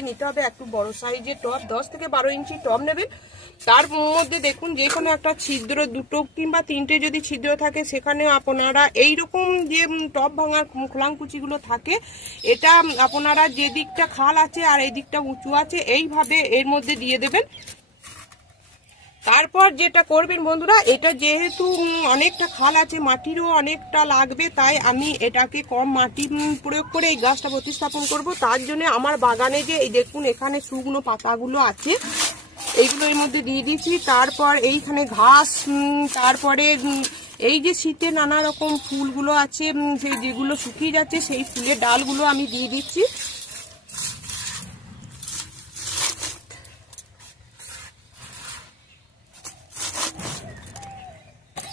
নিতে হবে একটু বড় সাইজের টব দশ থেকে বারো ইঞ্চি টব নেবেন। তার মধ্যে দেখুন, যে কোনো একটা ছিদ্র, দুটো কিংবা তিনটে যদি ছিদ্র থাকে, সেখানে আপনারা এই রকম যে টপ ভাঙার খোলাঙ্কুচিগুলো থাকে, এটা আপনারা যে দিকটা খাল আছে আর এই দিকটা উঁচু আছে, এইভাবে এর মধ্যে দিয়ে দেবেন। তারপর যেটা করবেন বন্ধুরা, এটা যেহেতু অনেকটা খাল আছে, মাটিরও অনেকটা লাগবে, তাই আমি এটাকে কম মাটি প্রয়োগ করে এই গাছটা প্রতিস্থাপন করব। তার জন্য আমার বাগানে যে, এই দেখুন, এখানে শুকনো পাতাগুলো আছে, এইগুলো এর মধ্যে দিয়ে দিচ্ছি তারপর এইখানে ঘাস তারপরে এই যে শীতে নানা রকম ফুলগুলো আছে সেই যেগুলো শুকিয়ে যাচ্ছে, সেই ফুলের ডালগুলো আমি দিয়ে দিচ্ছি।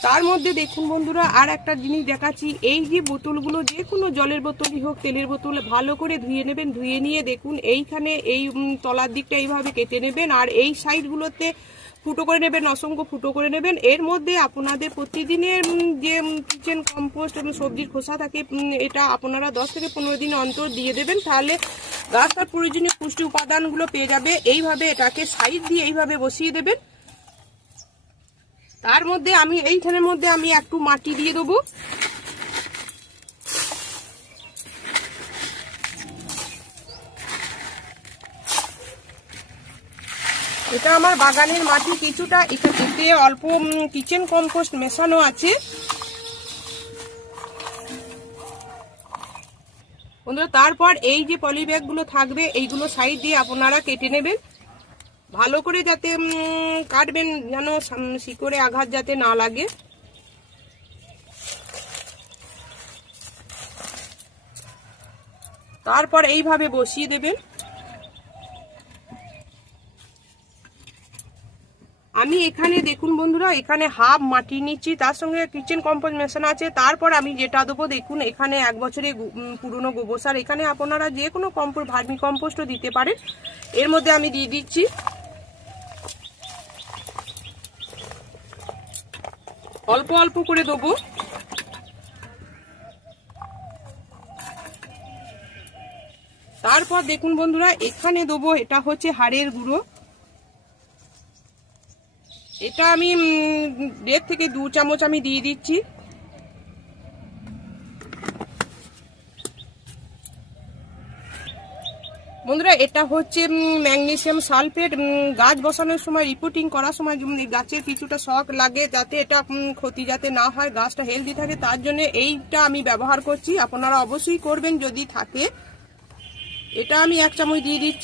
তার মধ্যে দেখুন বন্ধুরা আর একটা জিনিস দেখাচ্ছি। এই যে বোতলগুলো, যে কোনো জলের বোতলই হোক, তেলের বোতল, ভালো করে ধুয়ে নেবেন, ধুয়ে নিয়ে দেখুন, এইখানে এই তলার দিকটা এইভাবে কেটে নেবেন, আর এই সাইডগুলোতে ফুটো করে নেবেন, অসংখ্য ফুটো করে নেবেন। এর মধ্যে আপনাদের প্রতিদিনের যে কিচেন কম্পোস্ট এবং সবজির খোসা থাকে এটা আপনারা দশ থেকে পনেরো দিন অন্তর দিয়ে দেবেন, তাহলে গাছটার প্রয়োজনীয় পুষ্টি উপাদানগুলো পেয়ে যাবে। এইভাবে এটাকে সাইড দিয়ে এইভাবে বসিয়ে দেবেন। তার মধ্যে আমি, এইখানের মধ্যে আমি একটু মাটি দিয়ে দেবো। এটা আমার বাগানের মাটি, কিছুটা এটা- এতে অল্প কিচেন কম্পোস্ট মেশানো আছে। তারপর এই যে পলি ব্যাগগুলো থাকবে, এইগুলো সাইড দিয়ে আপনারা কেটে নেবেন। ভালো করে যাতে কাটবেন যেন শিকড়ে আঘাত যাতে না লাগে। তারপর এইভাবে বসিয়ে দেবেন। আমি এখানে, দেখুন বন্ধুরা, এখানে হাফ মাটি নিচ্ছি, তার সঙ্গে কিচেন কম্পোস্ট মেশানো আছে। তারপর আমি যেটা দেবো, দেখুন, এখানে এক বছরে পুরনো গোবর সার। এখানে আপনারা যে কোনো কম্পোস্ট ভার্মি কম্পোস্টও দিতে পারেন। এর মধ্যে আমি দিয়ে দিচ্ছি অল্প অল্প করে দেবো। তারপর দেখুন বন্ধুরা, এখানে দেবো, এটা হচ্ছে হাড়ের গুঁড়ো। এটা আমি দেড় থেকে দু চামচ আমি দিয়ে দিচ্ছি। বন্ধুরা, এটা হচ্ছে ম্যাগনেশিয়াম সালফেট গাছ বসানোর সময় রিপোর্টিং করার সময় গাছের কিছুটা শখ লাগে যাতে এটা ক্ষতি যাতে না হয়, গাছটা হেলদি থাকে, তার জন্য এইটা আমি ব্যবহার করছি। আপনারা অবশ্যই করবেন যদি থাকে। এটা আমি এক চামচ দিয়ে দিচ্ছি।